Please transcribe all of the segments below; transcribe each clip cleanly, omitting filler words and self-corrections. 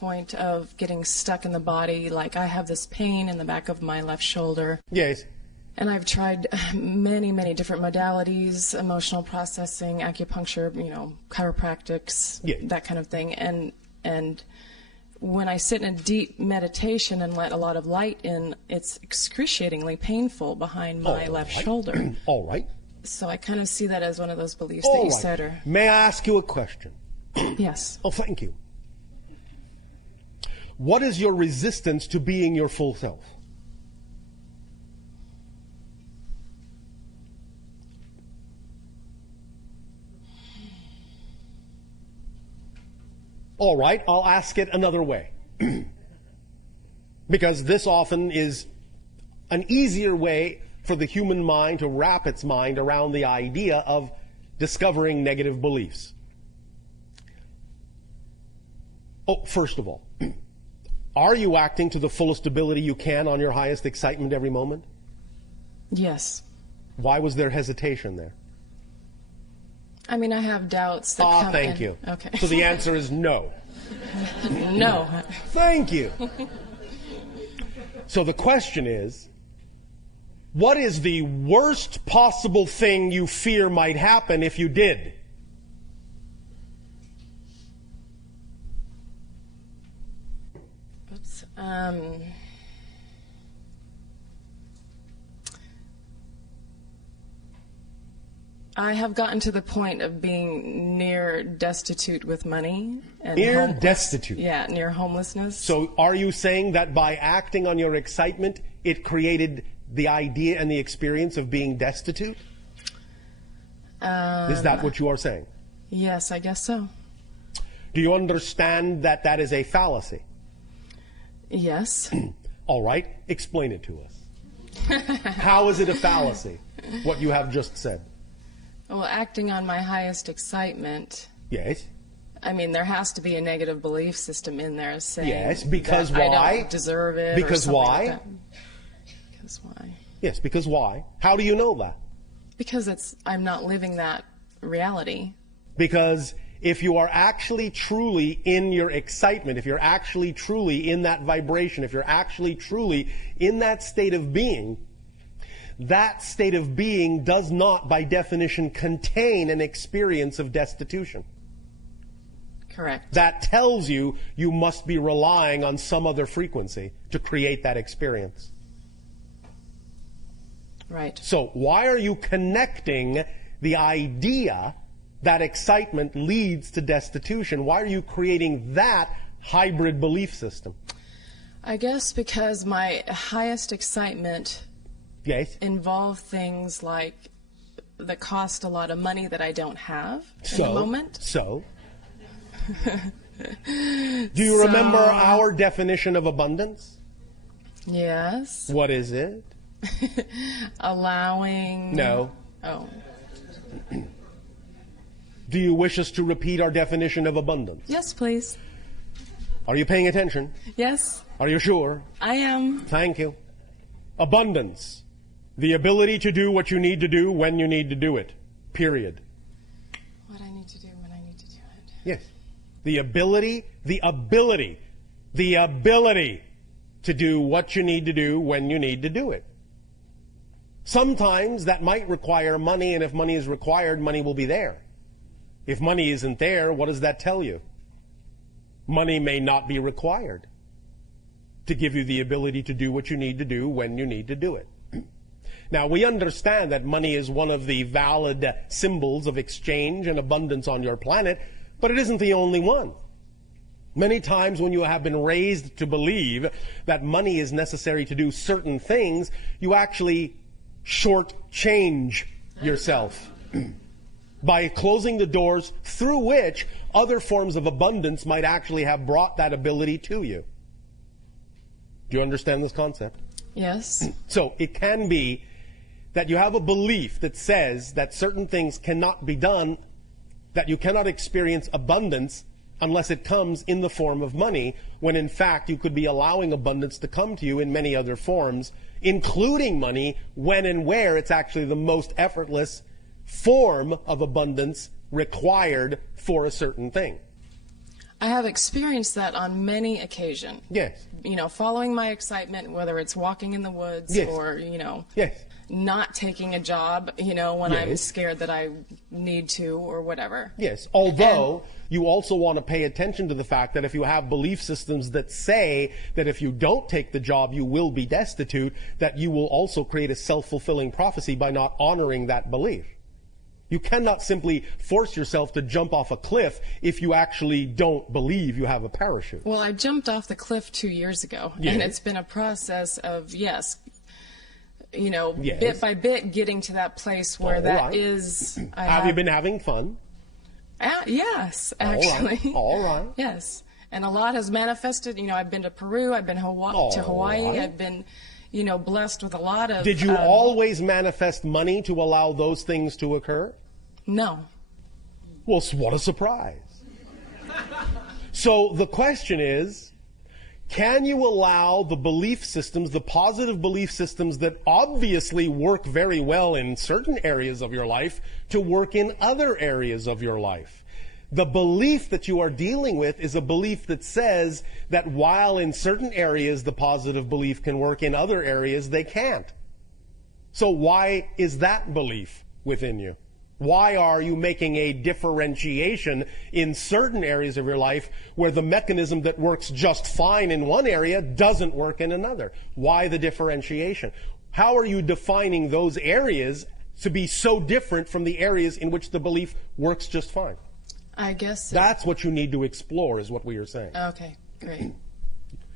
point of getting stuck in the body. Like, I have this pain in the back of my left shoulder. Yes. And I've tried many, many different modalities, emotional processing, acupuncture, chiropractics, that kind of thing. And when I sit in a deep meditation and let a lot of light in, it's excruciatingly painful behind my left shoulder. All right. So I kind of see that as one of those beliefs that you said. Or May I ask you a question? Yes. Oh, thank you. What is your resistance to being your full self? All right, I'll ask it another way. Because this often is an easier way for the human mind to wrap its mind around the idea of discovering negative beliefs. Oh, first of all, are you acting to the fullest ability you can on your highest excitement every moment? Yes. Why was there hesitation there? I mean, I have doubts that come thank in. you. Okay. So the answer is no. No. Thank you. So the question is, what is the worst possible thing you fear might happen if you did? Oops. I have gotten to the point of being near destitute with money. And Near destitute? Yeah, near homelessness. So are you saying that by acting on your excitement, it created the idea and the experience of being destitute? Is that what you are saying? Yes, I guess so. Do you understand that that is a fallacy? Yes. All right, explain it to us. How is it a fallacy, what you have just said? Well, acting on my highest excitement. Yes. I mean, there has to be a negative belief system in there saying yes, because that why? I don't deserve it. Because or why? like that. Because why? Yes, because why? How do you know that? Because I'm not living that reality. Because if you are actually truly in your excitement, if you're actually truly in that vibration, if you're actually truly in that state of being, that state of being does not, by definition, contain an experience of destitution. Correct. That tells you you must be relying on some other frequency to create that experience. Right. So why are you connecting the idea that excitement leads to destitution? Why are you creating that hybrid belief system? I guess because my highest excitement Yes. involve things like that cost a lot of money that I don't have in the moment. So? Do you remember our definition of abundance? Yes. What is it? Allowing. No. Oh. Do you wish us to repeat our definition of abundance? Yes, please. Are you paying attention? Yes. Are you sure? I am. Thank you. Abundance. The ability to do what you need to do when you need to do it. Period. What I need to do when I need to do it. Yes. The ability to do what you need to do when you need to do it. Sometimes that might require money, and if money is required, money will be there. If money isn't there, what does that tell you? Money may not be required to give you the ability to do what you need to do when you need to do it. Now, we understand that money is one of the valid symbols of exchange and abundance on your planet, but it isn't the only one. Many times when you have been raised to believe that money is necessary to do certain things, you actually shortchange yourself by closing the doors through which other forms of abundance might actually have brought that ability to you. Do you understand this concept? Yes. So it can be that you have a belief that says that certain things cannot be done, that you cannot experience abundance unless it comes in the form of money, when in fact you could be allowing abundance to come to you in many other forms, including money, when and where it's actually the most effortless form of abundance required for a certain thing. I have experienced that on many occasions. Yes. You know, following my excitement, whether it's walking in the woods Yes. or, you know, Yes. not taking a job, you know, when I'm Yes. scared that I need to or whatever. Yes, although you also want to pay attention to the fact that if you have belief systems that say that if you don't take the job, you will be destitute, that you will also create a self-fulfilling prophecy by not honoring that belief. You cannot simply force yourself to jump off a cliff if you actually don't believe you have a parachute. Well, I jumped off the cliff 2 years ago, Yes. and it's been a process of, you know, Yes. bit by bit getting to that place where All that right. is. Have you been having fun? Yes, actually. All right. Yes. And a lot has manifested. You know, I've been to Peru, I've been to Hawaii, right. I've been, you know, blessed with a lot of... Did you always manifest money to allow those things to occur? No. Well, what a surprise. So the question is, can you allow the belief systems, the positive belief systems that obviously work very well in certain areas of your life, to work in other areas of your life? The belief that you are dealing with is a belief that says that while in certain areas the positive belief can work, in other areas they can't. So why is that belief within you? Why are you making a differentiation in certain areas of your life where the mechanism that works just fine in one area doesn't work in another? Why the differentiation? How are you defining those areas to be so different from the areas in which the belief works just fine? I guess... That's what you need to explore, is what we are saying. Okay, great.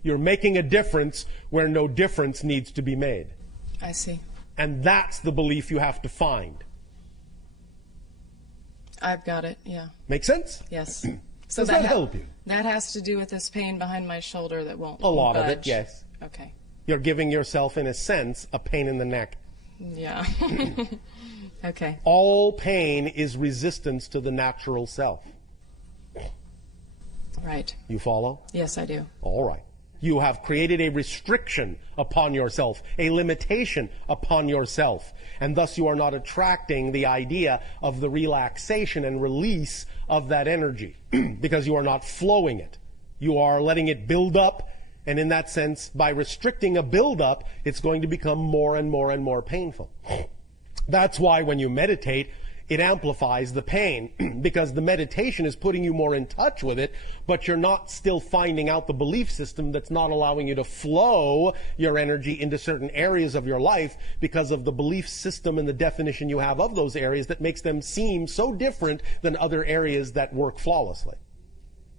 You're making a difference where no difference needs to be made. I see. And that's the belief you have to find. I've got it, yeah. Make sense? Yes. So Does that help you? That has to do with this pain behind my shoulder that won't A lot of it, budge. yes. Okay. You're giving yourself, in a sense, a pain in the neck. Yeah. Okay. All pain is resistance to the natural self. Right. You follow? Yes, I do. All right. You have created a restriction upon yourself, a limitation upon yourself, and thus you are not attracting the idea of the relaxation and release of that energy because you are not flowing it. You are letting it build up, and in that sense, by restricting a build-up, it's going to become more and more and more painful. That's why when you meditate, it amplifies the pain because the meditation is putting you more in touch with it, but you're not still finding out the belief system that's not allowing you to flow your energy into certain areas of your life because of the belief system and the definition you have of those areas that makes them seem so different than other areas that work flawlessly.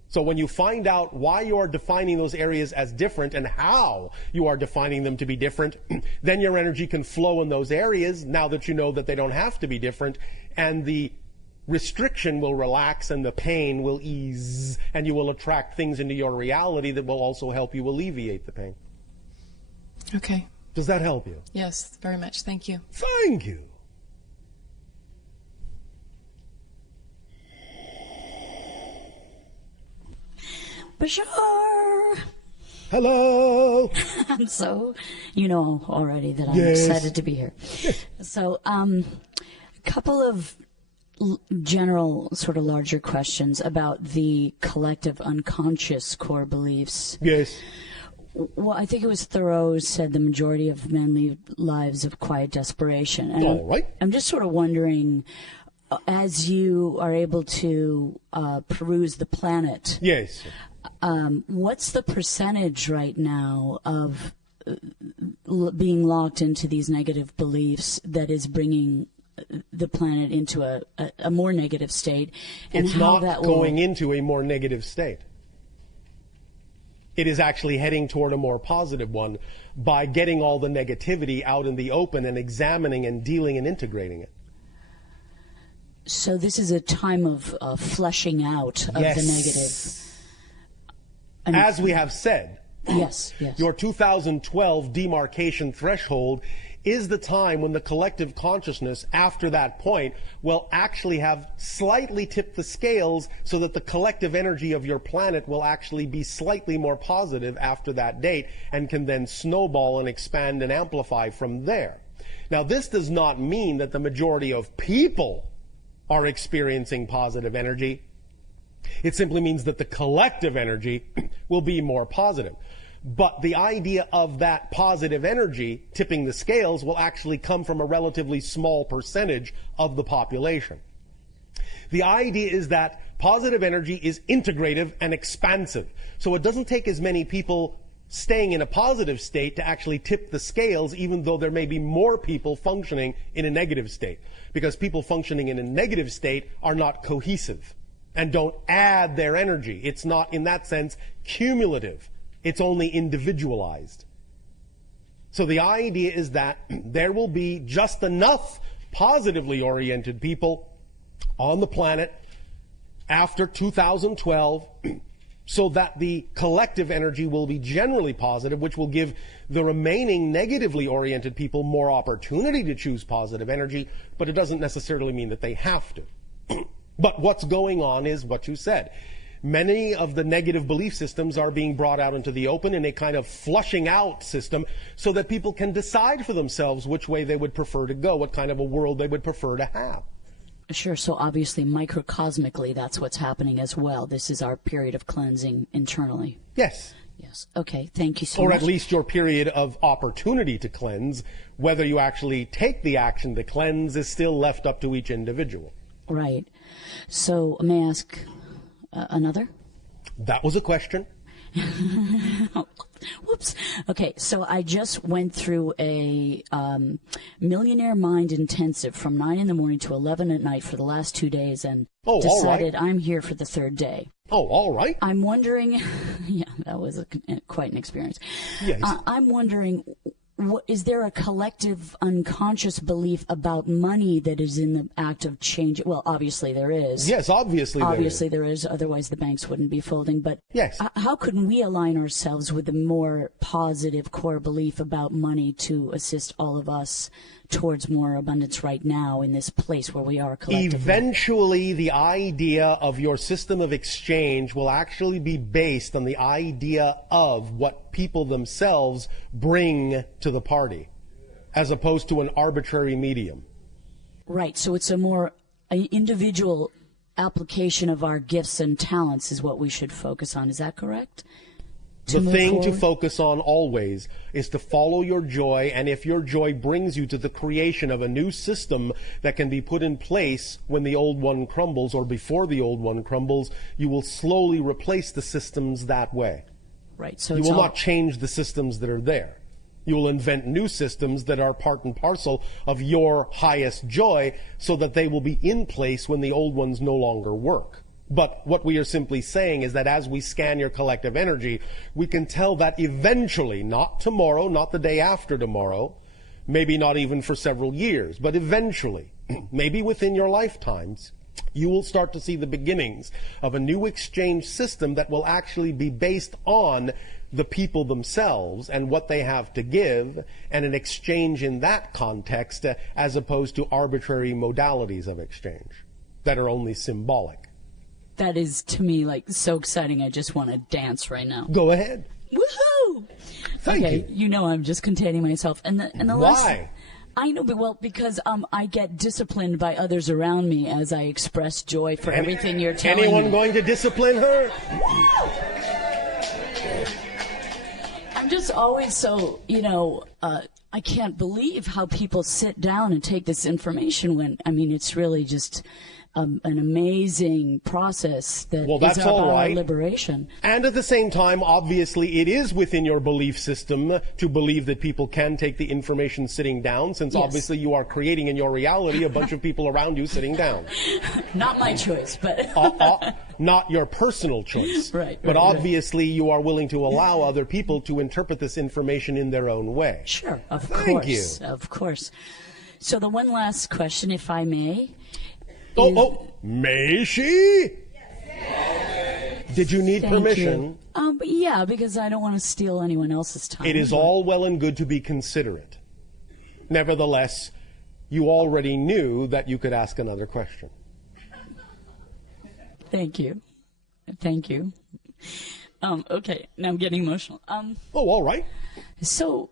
So when you find out why you are defining those areas as different and how you are defining them to be different, then your energy can flow in those areas now that you know that they don't have to be different, and the restriction will relax and the pain will ease, and you will attract things into your reality that will also help you alleviate the pain. Okay. Does that help you? Yes, very much. Thank you. Thank you. Bashar! Hello! So, you know already that I'm Yes. excited to be here. So, a couple of general, sort of larger questions about the collective unconscious core beliefs. Yes. Well, I think it was Thoreau said the majority of men lead lives of quiet desperation. And All right. I'm just sort of wondering, as you are able to peruse the planet, Yes. what's the percentage right now of being locked into these negative beliefs that is bringing the planet into a more negative state? And It's how not that will... going into a more negative state. It is actually heading toward a more positive one by getting all the negativity out in the open and examining and dealing and integrating it. So this is a time of fleshing out of the negative. And As we have said, yes. your 2012 demarcation threshold is the time when the collective consciousness after that point will actually have slightly tipped the scales so that the collective energy of your planet will actually be slightly more positive after that date and can then snowball and expand and amplify from there. Now, this does not mean that the majority of people are experiencing positive energy. It simply means that the collective energy will be more positive. But the idea of that positive energy tipping the scales will actually come from a relatively small percentage of the population. The idea is that positive energy is integrative and expansive. So it doesn't take as many people staying in a positive state to actually tip the scales, even though there may be more people functioning in a negative state. Because people functioning in a negative state are not cohesive and don't add their energy. It's not, in that sense, cumulative. It's only individualized. So the idea is that there will be just enough positively oriented people on the planet after 2012 so that the collective energy will be generally positive, which will give the remaining negatively oriented people more opportunity to choose positive energy, but it doesn't necessarily mean that they have to. But what's going on is what you said. Many of the negative belief systems are being brought out into the open in a kind of flushing out system so that people can decide for themselves which way they would prefer to go, what kind of a world they would prefer to have. Sure. So obviously, microcosmically, that's what's happening as well. This is our period of cleansing internally. Yes. Yes. Okay. Thank you so much. Or at least your period of opportunity to cleanse. Whether you actually take the action to cleanse is still left up to each individual. Right. So may I ask another? That was a question. Whoops. Okay, so I just went through a Millionaire Mind intensive from 9 in the morning to 11 at night for the last 2 days and decided I'm here for the third day. Oh, all right. I'm wondering, yeah, that was quite an experience. Yes. I'm wondering, is there a collective unconscious belief about money that is in the act of change? Well, obviously there is. Yes, obviously there is. Otherwise, the banks wouldn't be folding. But yes. How can we align ourselves with a more positive core belief about money to assist all of us towards more abundance right now in this place where we are collectively? Eventually, the idea of your system of exchange will actually be based on the idea of what people themselves bring to the party, as opposed to an arbitrary medium. Right. So it's a more individual application of our gifts and talents is what we should focus on. Is that correct? The thing to focus on always is to follow your joy, and if your joy brings you to the creation of a new system that can be put in place when the old one crumbles or before the old one crumbles, you will slowly replace the systems that way. Right. So you will not change the systems that are there. You will invent new systems that are part and parcel of your highest joy so that they will be in place when the old ones no longer work. But what we are simply saying is that as we scan your collective energy, we can tell that eventually, not tomorrow, not the day after tomorrow, maybe not even for several years, but eventually, maybe within your lifetimes, you will start to see the beginnings of a new exchange system that will actually be based on the people themselves and what they have to give, and an exchange in that context as opposed to arbitrary modalities of exchange that are only symbolic. That is, to me, like so exciting. I just want to dance right now. Go ahead. Woohoo! Thank you. You know I'm just containing myself. And the Why? I know, but because I get disciplined by others around me as I express joy for everything you're telling me. Anyone going to discipline her? I'm just always so, I can't believe how people sit down and take this information when, it's really just an amazing process that is about our liberation. And at the same time, obviously, it is within your belief system to believe that people can take the information sitting down, since obviously you are creating in your reality a bunch of people around you sitting down. Not my choice, but... not your personal choice. Right. But obviously you are willing to allow other people to interpret this information in their own way. Sure, of course. Thank you. Of course. So the one last question, if I may... May she? Yes. Did you need permission? Yeah, because I don't want to steal anyone else's time. It is all well and good to be considerate. Nevertheless, you already knew that you could ask another question. Thank you. Thank you. Okay, now I'm getting emotional. all right. So...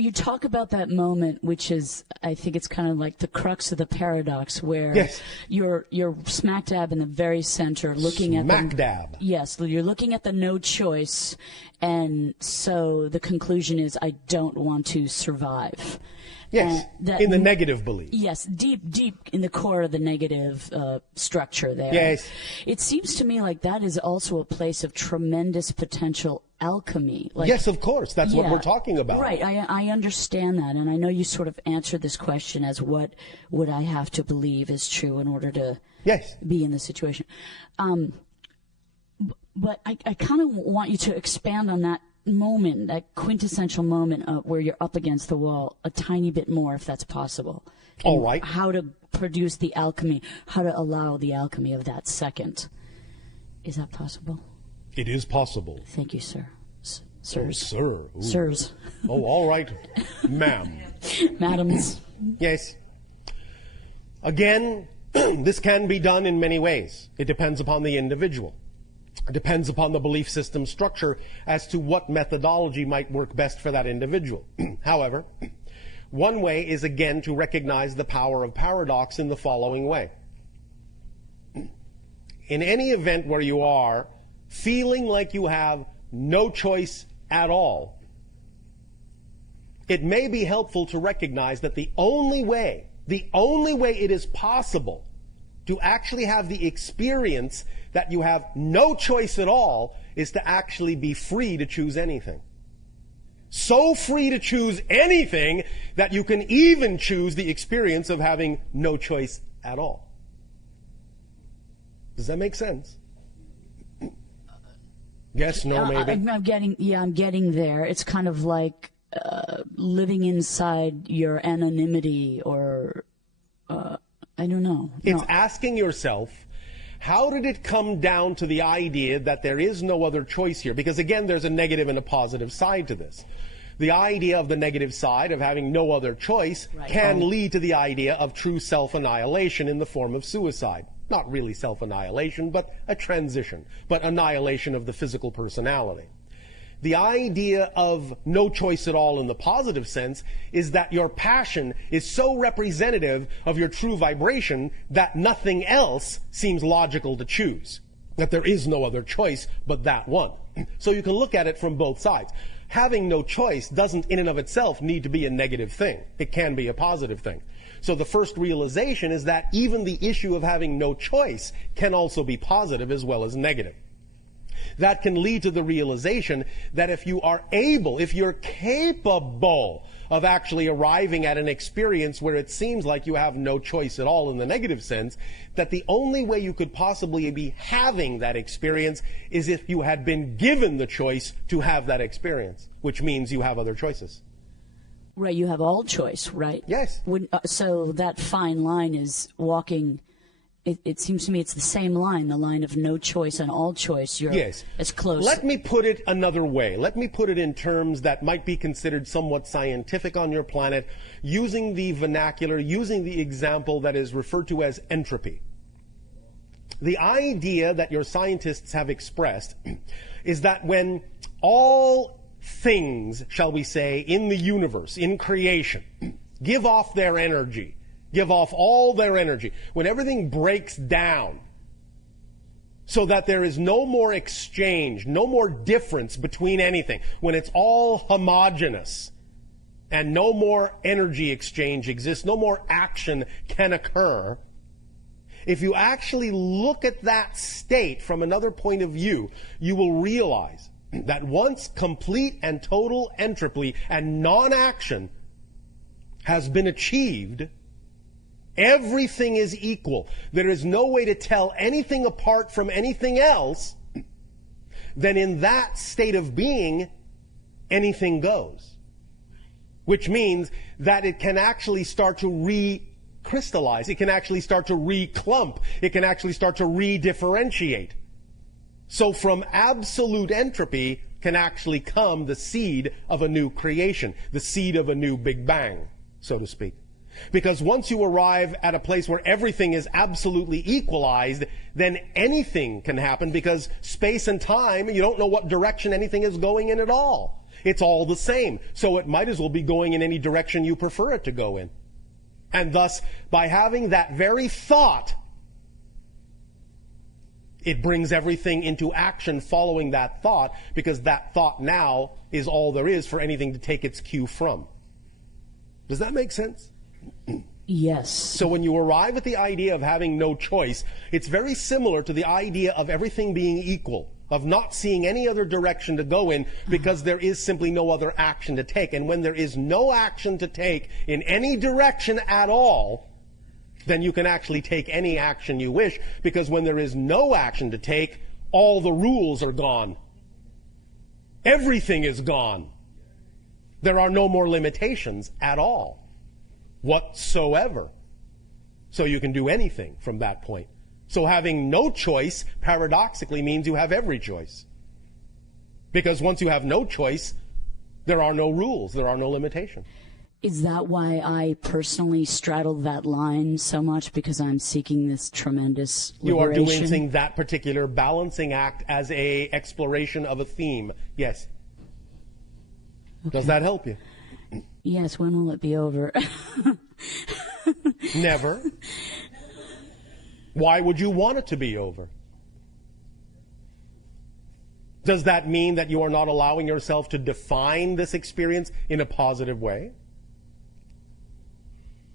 You talk about that moment, which is, I think it's kind of like the crux of the paradox, where yes. you're smack dab in the very center, looking at smack dab. Yes, you're looking at the no choice, and so the conclusion is, I don't want to survive. Yes, in the negative belief. Yes, deep in the core of the negative structure there. Yes. It seems to me like that is also a place of tremendous potential alchemy. Like, yes, of course. That's what we're talking about. Right. I understand that, and I know you sort of answered this question as what would I have to believe is true in order to be in the situation. But I kind of want you to expand on that moment, that quintessential moment where you're up against the wall a tiny bit more, if that's possible. All right. How to produce the alchemy, how to allow the alchemy of that second. Is that possible? It is possible. Thank you, sir. Sirs. Oh, sir. Ooh. Sirs. Oh, all right, ma'am. Madams. Yes. Again, this can be done in many ways. It depends upon the individual. It depends upon the belief system structure as to what methodology might work best for that individual. However, one way is again to recognize the power of paradox in the following way. In any event where you are feeling like you have no choice at all, it may be helpful to recognize that the only way it is possible to actually have the experience that you have no choice at all is to actually be free to choose anything. So free to choose anything that you can even choose the experience of having no choice at all. Does that make sense? Yes, no, maybe. I'm getting there. It's kind of like living inside your anonymity, or I don't know. It's asking yourself, how did it come down to the idea that there is no other choice here? Because again, there's a negative and a positive side to this. The idea of the negative side of having no other choice can lead to the idea of true self-annihilation in the form of suicide. Not really self-annihilation, but a transition, but annihilation of the physical personality. The idea of no choice at all in the positive sense is that your passion is so representative of your true vibration that nothing else seems logical to choose, that there is no other choice but that one. So you can look at it from both sides. Having no choice doesn't in and of itself need to be a negative thing. It can be a positive thing. So the first realization is that even the issue of having no choice can also be positive as well as negative. That can lead to the realization that if you are able, if you're capable of actually arriving at an experience where it seems like you have no choice at all in the negative sense, that the only way you could possibly be having that experience is if you had been given the choice to have that experience, which means you have other choices. Right, you have all choice, right? Yes. So that fine line is walking. It seems to me it's the same line, the line of no choice and all choice. You're as close. Let me put it another way. Let me put it in terms that might be considered somewhat scientific on your planet, using the vernacular, using the example that is referred to as entropy. The idea that your scientists have expressed is that when all things, shall we say, in the universe, in creation, give off their energy, give off all their energy, when everything breaks down so that there is no more exchange, no more difference between anything, when it's all homogeneous and no more energy exchange exists, no more action can occur, if you actually look at that state from another point of view, you will realize that once complete and total entropy and non-action has been achieved, everything is equal. There is no way to tell anything apart from anything else. Then in that state of being, anything goes. Which means that it can actually start to recrystallize. It can actually start to reclump. It can actually start to redifferentiate. So from absolute entropy can actually come the seed of a new creation, the seed of a new Big Bang, so to speak. Because once you arrive at a place where everything is absolutely equalized, then anything can happen, because space and time, you don't know what direction anything is going in at all. It's all the same. So it might as well be going in any direction you prefer it to go in. And thus, by having that very thought, it brings everything into action following that thought, because that thought now is all there is for anything to take its cue from. Does that make sense? Yes. So when you arrive at the idea of having no choice, it's very similar to the idea of everything being equal, of not seeing any other direction to go in, because there is simply no other action to take. And when there is no action to take in any direction at all, then you can actually take any action you wish, because when there is no action to take, all the rules are gone. Everything is gone. There are no more limitations at all, whatsoever. So you can do anything from that point. So having no choice, paradoxically, means you have every choice. Because once you have no choice, there are no rules, there are no limitations. Is that why I personally straddle that line so much? Because I'm seeking this tremendous liberation? You are doing that particular balancing act as a exploration of a theme. Yes. Okay. Does that help you? Yes. When will it be over? Never. Why would you want it to be over? Does that mean that you are not allowing yourself to define this experience in a positive way?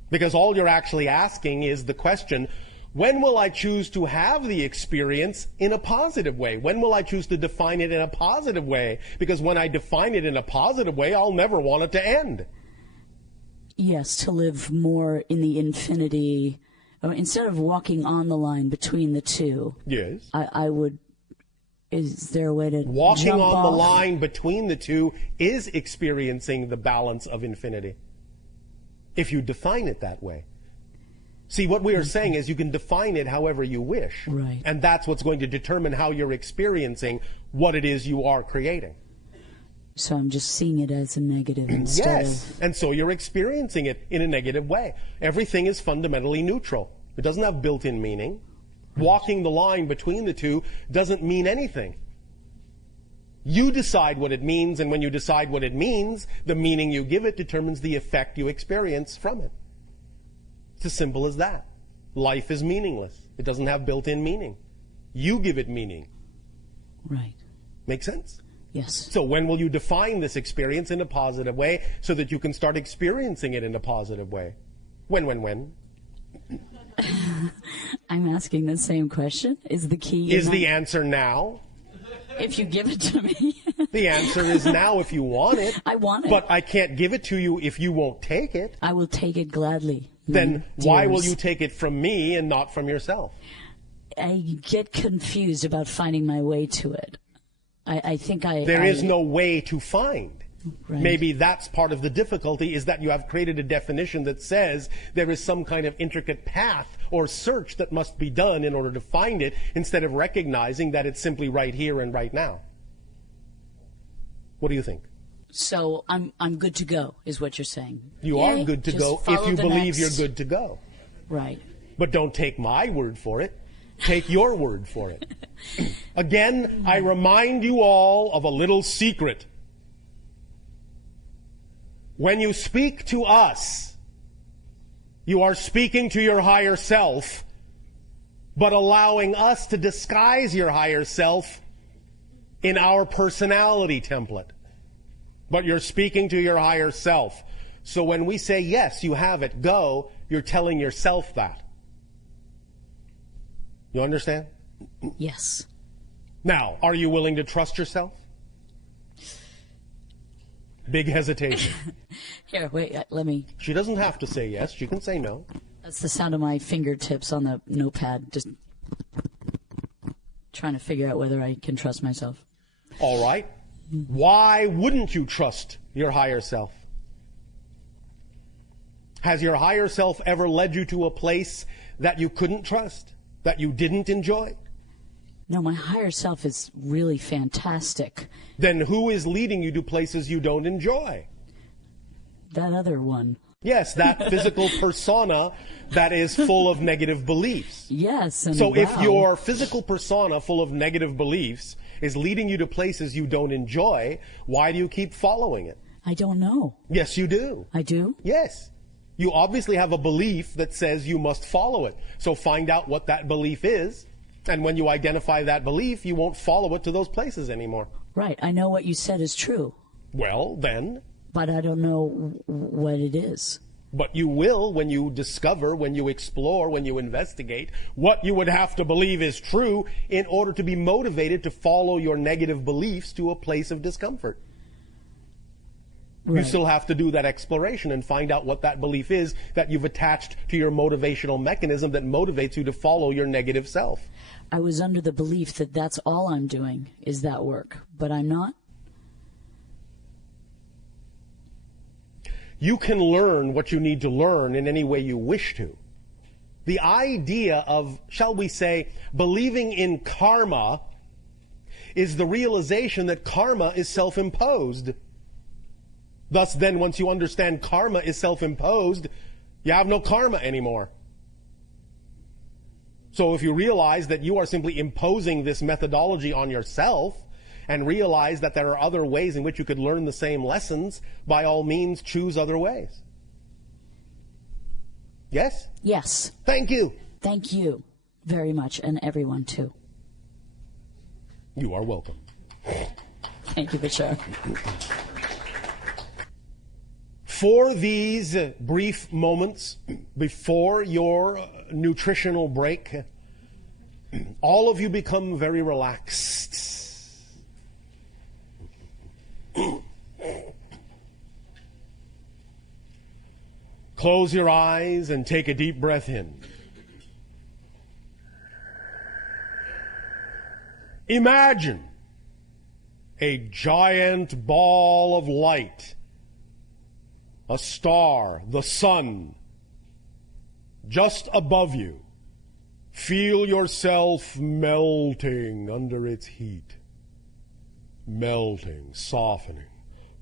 Because all you're actually asking is the question, when will I choose to have the experience in a positive way? When will I choose to define it in a positive way? Because when I define it in a positive way, I'll never want it to end. Yes, to live more in the infinity. Instead of walking on the line between the two. Yes. I would, is there a way to walking jump on off? The line between the two is experiencing the balance of infinity, if you define it that way. See, what we are saying is you can define it however you wish. Right. And that's what's going to determine how you're experiencing what it is you are creating. So I'm just seeing it as a negative instead of... And so you're experiencing it in a negative way. Everything is fundamentally neutral. It doesn't have built-in meaning. Right. Walking the line between the two doesn't mean anything. You decide what it means, and when you decide what it means, the meaning you give it determines the effect you experience from it. It's as simple as that. Life is meaningless. It doesn't have built-in meaning. You give it meaning. Right. Make sense? Yes. So when will you define this experience in a positive way so that you can start experiencing it in a positive way? When? I'm asking the same question. Is the key... Is the answer now? If you give it to me. The answer is now if you want it. I want it. But I can't give it to you if you won't take it. I will take it gladly. Then why will you take it from me and not from yourself? I get confused about finding my way to it. I think There is no way to find. Right. Maybe that's part of the difficulty, is that you have created a definition that says there is some kind of intricate path or search that must be done in order to find it, instead of recognizing that it's simply right here and right now. What do you think? So I'm good to go, is what you're saying. You are good to go if you believe you're good to go. Right. But don't take my word for it. Take your word for it. Again, I remind you all of a little secret. When you speak to us, you are speaking to your higher self, but allowing us to disguise your higher self in our personality template. But you're speaking to your higher self. So when we say, yes, you have it, go, you're telling yourself that. You understand? Yes. Now, are you willing to trust yourself? Big hesitation. Here, wait, let me... She doesn't have to say yes. She can say no. That's the sound of my fingertips on the notepad, just trying to figure out whether I can trust myself. All right. Why wouldn't you trust your higher self? Has your higher self ever led you to a place that you couldn't trust, that you didn't enjoy? No, my higher self is really fantastic. Then who is leading you to places you don't enjoy? That other one. Yes, that physical persona that is full of negative beliefs. Yes. And so wow. if your physical persona full of negative beliefs is leading you to places you don't enjoy, why do you keep following it? I don't know. Yes, you do. I do? Yes. You obviously have a belief that says you must follow it. So find out what that belief is, and when you identify that belief, you won't follow it to those places anymore. Right. I know what you said is true. Well, then. But I don't know what it is. But you will when you discover, when you explore, when you investigate what you would have to believe is true in order to be motivated to follow your negative beliefs to a place of discomfort. Right. You still have to do that exploration and find out what that belief is that you've attached to your motivational mechanism that motivates you to follow your negative self. I was under the belief that that's all I'm doing is that work, but I'm not. You can learn what you need to learn in any way you wish to. The idea of, shall we say, believing in karma is the realization that karma is self-imposed. Thus, then, once you understand karma is self-imposed, you have no karma anymore. So if you realize that you are simply imposing this methodology on yourself, and realize that there are other ways in which you could learn the same lessons, by all means, choose other ways. Yes? Yes. Thank you. Thank you very much, and everyone, too. You are welcome. Thank you, Bashar. For these brief moments before your nutritional break, all of you become very relaxed. Close your eyes and take a deep breath in. Imagine a giant ball of light, a star, the sun, just above you. Feel yourself melting under its heat. Melting, softening,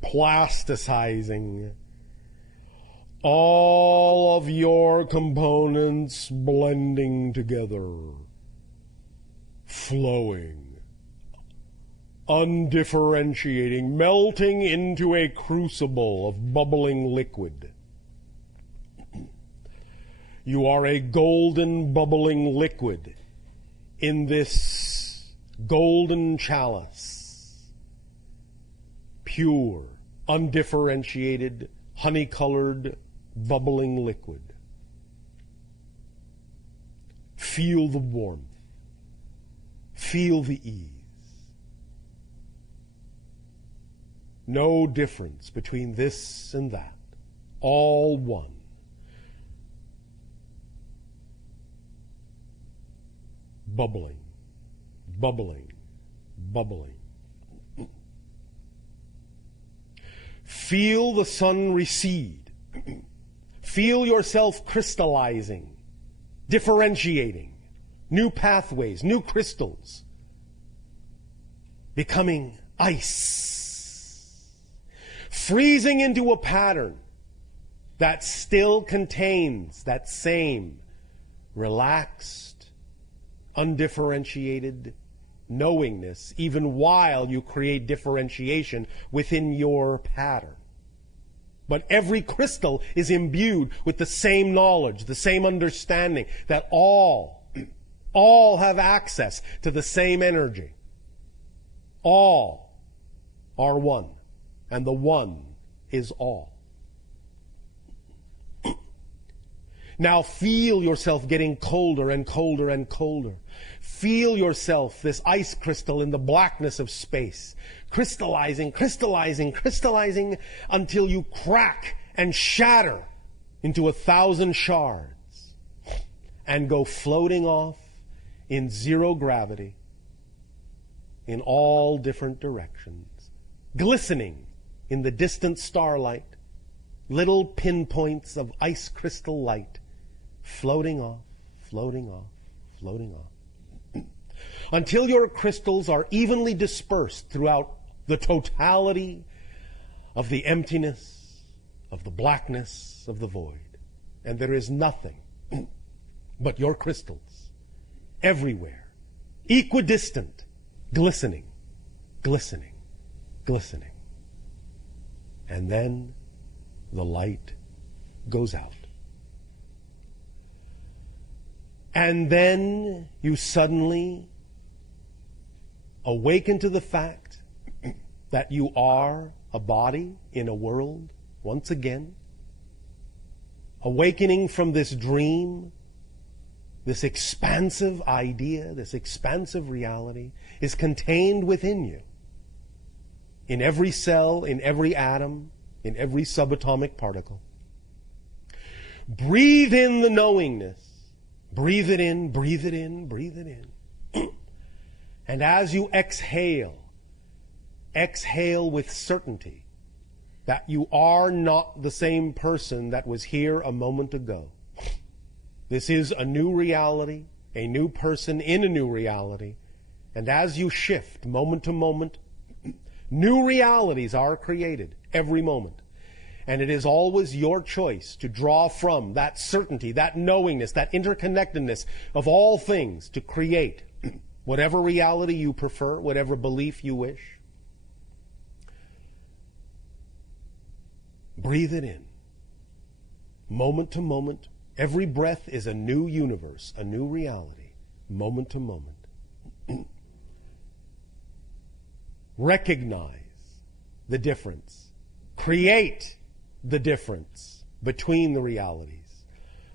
plasticizing. All of your components blending together, flowing, undifferentiating, melting into a crucible of bubbling liquid. You are a golden bubbling liquid in this golden chalice. Pure, undifferentiated, honey-colored, bubbling liquid. Feel the warmth. Feel the ease. No difference between this and that. All one. Bubbling, bubbling, bubbling. Feel the sun recede. Feel yourself crystallizing, differentiating, new pathways, new crystals, becoming ice, freezing into a pattern that still contains that same relaxed, undifferentiated knowingness, even while you create differentiation within your pattern. But every crystal is imbued with the same knowledge, the same understanding that all have access to the same energy. All are one, and the one is all. Now feel yourself getting colder and colder and colder. Feel yourself, this ice crystal in the blackness of space, crystallizing, crystallizing, crystallizing until you crack and shatter into 1,000 shards and go floating off in zero gravity in all different directions, glistening in the distant starlight, little pinpoints of ice crystal light floating off, floating off, floating off, until your crystals are evenly dispersed throughout the totality of the emptiness, of the blackness, of the void. And there is nothing but your crystals everywhere, equidistant, glistening, glistening, glistening. And then the light goes out. And then you suddenly awaken to the fact that you are a body in a world once again. Awakening from this dream, this expansive idea, this expansive reality is contained within you. In every cell, in every atom, in every subatomic particle. Breathe in the knowingness. Breathe it in, breathe it in, breathe it in. And as you exhale, exhale with certainty that you are not the same person that was here a moment ago. This is a new reality, a new person in a new reality. And as you shift moment to moment, new realities are created every moment. And it is always your choice to draw from that certainty, that knowingness, that interconnectedness of all things to create whatever reality you prefer, whatever belief you wish. Breathe it in. Moment to moment. Every breath is a new universe, a new reality, moment to moment. Recognize the difference. Create the difference between the realities.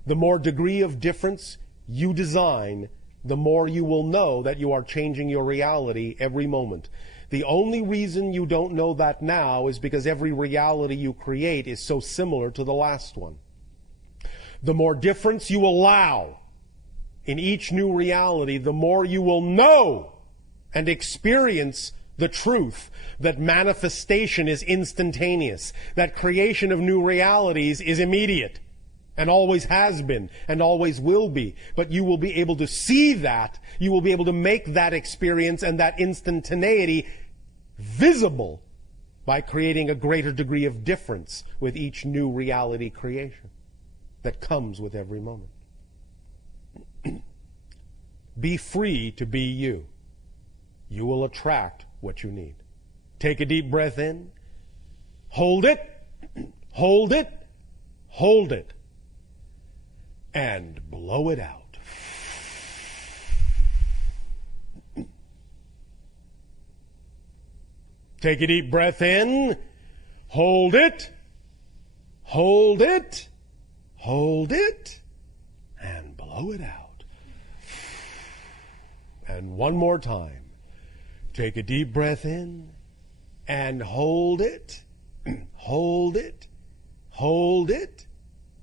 The more degree of difference you design, the more you will know that you are changing your reality every moment. The only reason you don't know that now is because every reality you create is so similar to the last one. The more difference you allow in each new reality, the more you will know and experience the truth that manifestation is instantaneous, that creation of new realities is immediate, and always has been, and always will be. But you will be able to see that, you will be able to make that experience and that instantaneity visible by creating a greater degree of difference with each new reality creation that comes with every moment. Be free to be you. You will attract what you need. Take a deep breath in. Hold it. Hold it. Hold it. And blow it out. Take a deep breath in. Hold it. Hold it. Hold it. And blow it out. And one more time. Take a deep breath in and hold it, hold it, hold it,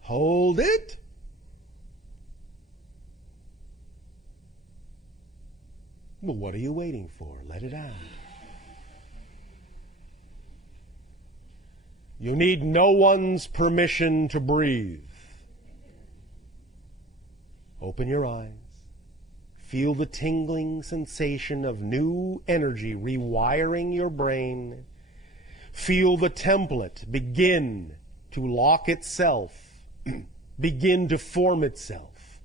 hold it. Well, what are you waiting for? Let it out. You need no one's permission to breathe. Open your eyes. Feel the tingling sensation of new energy rewiring your brain. Feel the template begin to lock itself, begin to form itself.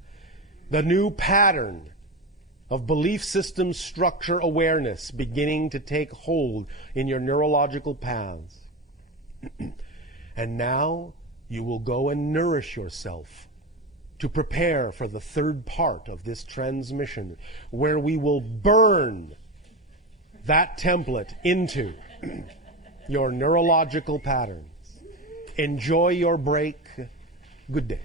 The new pattern of belief system structure awareness beginning to take hold in your neurological paths. And now you will go and nourish yourself to prepare for the third part of this transmission, where we will burn that template into your neurological patterns. Enjoy your break. Good day.